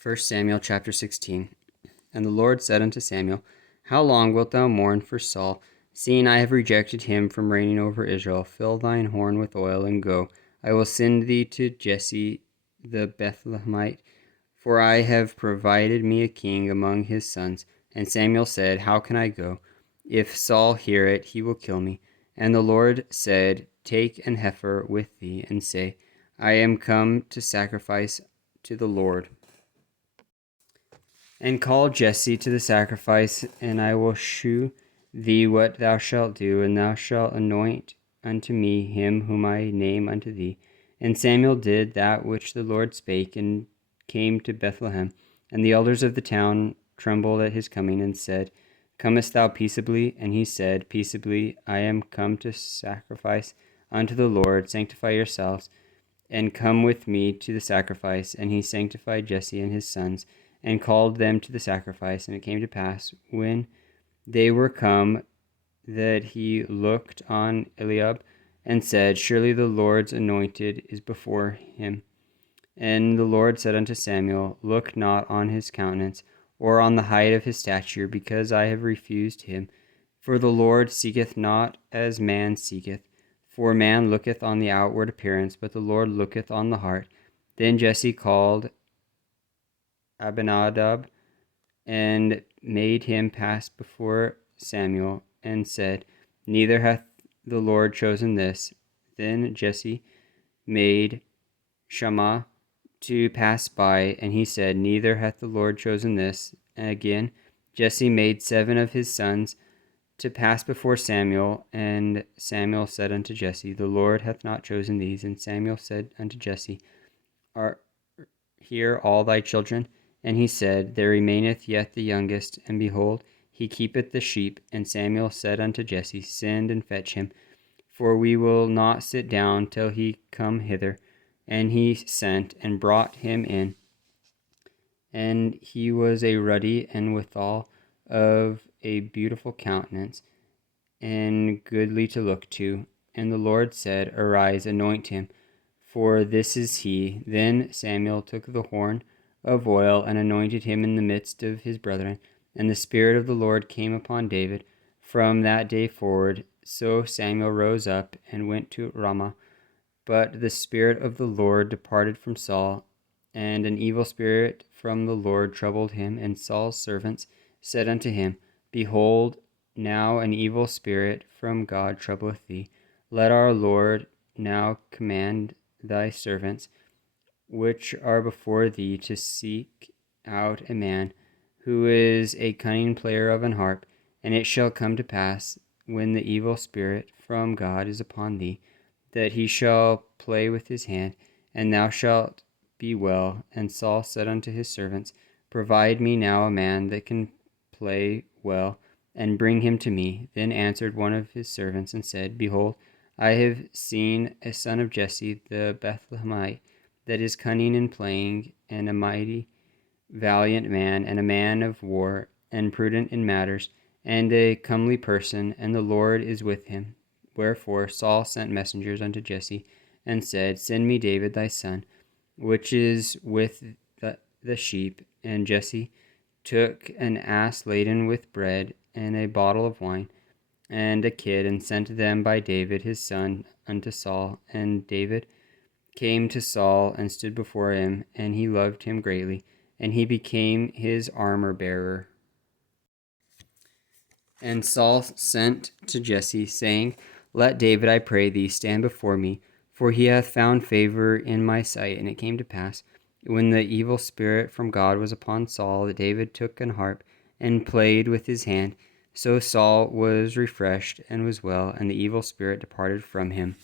1 Samuel chapter 16. And the Lord said unto Samuel, How long wilt thou mourn for Saul, seeing I have rejected him from reigning over Israel? Fill thine horn with oil, and go. I will send thee to Jesse the Bethlehemite, for I have provided me a king among his sons. And Samuel said, How can I go? If Saul hear it, he will kill me. And the Lord said, Take an heifer with thee, and say, I am come to sacrifice to the Lord. And call Jesse to the sacrifice, and I will shew thee what thou shalt do, and thou shalt anoint unto me him whom I name unto thee. And Samuel did that which the Lord spake, and came to Bethlehem. And the elders of the town trembled at his coming, and said, Comest thou peaceably? And he said, Peaceably, I am come to sacrifice unto the Lord. Sanctify yourselves, and come with me to the sacrifice. And he sanctified Jesse and his sons, and called them to the sacrifice. And it came to pass, when they were come, that he looked on Eliab, and said, Surely the Lord's anointed is before him. And the Lord said unto Samuel, Look not on his countenance, or on the height of his stature, because I have refused him. For the Lord seeketh not as man seeketh. For man looketh on the outward appearance, but the Lord looketh on the heart. Then Jesse called Abinadab, and made him pass before Samuel, and said, Neither hath the Lord chosen this. Then Jesse made Shammah to pass by, and he said, Neither hath the Lord chosen this. And again Jesse made 7 of his sons to pass before Samuel, and Samuel said unto Jesse, The Lord hath not chosen these. And Samuel said unto Jesse, Are here all thy children? And he said, There remaineth yet the youngest, and behold, he keepeth the sheep. And Samuel said unto Jesse, Send and fetch him, for we will not sit down till he come hither. And he sent, and brought him in. And he was a ruddy, and withal of a beautiful countenance, and goodly to look to. And the Lord said, Arise, anoint him, for this is he. Then Samuel took the horn of oil, and anointed him in the midst of his brethren. And the Spirit of the Lord came upon David from that day forward. So Samuel rose up, and went to Ramah. But the Spirit of the Lord departed from Saul, and an evil spirit from the Lord troubled him. And Saul's servants said unto him, Behold, now an evil spirit from God troubleth thee. Let our Lord now command thy servants, which are before thee, to seek out a man who is a cunning player of an harp. And it shall come to pass, when the evil spirit from God is upon thee, that he shall play with his hand, and thou shalt be well. And Saul said unto his servants, Provide me now a man that can play well, and bring him to me. Then answered one of his servants, and said, Behold, I have seen a son of Jesse the Bethlehemite, that is cunning in playing, and a mighty valiant man, and a man of war, and prudent in matters, and a comely person, and the Lord is with him. Wherefore Saul sent messengers unto Jesse, and said, Send me David thy son, which is with the sheep. And Jesse took an ass laden with bread, and a bottle of wine, and a kid, and sent them by David his son unto Saul. And David came to Saul, and stood before him, and he loved him greatly, and he became his armor-bearer. And Saul sent to Jesse, saying, Let David, I pray thee, stand before me, for he hath found favor in my sight. And it came to pass, when the evil spirit from God was upon Saul, that David took an harp, and played with his hand. So Saul was refreshed, and was well, and the evil spirit departed from him.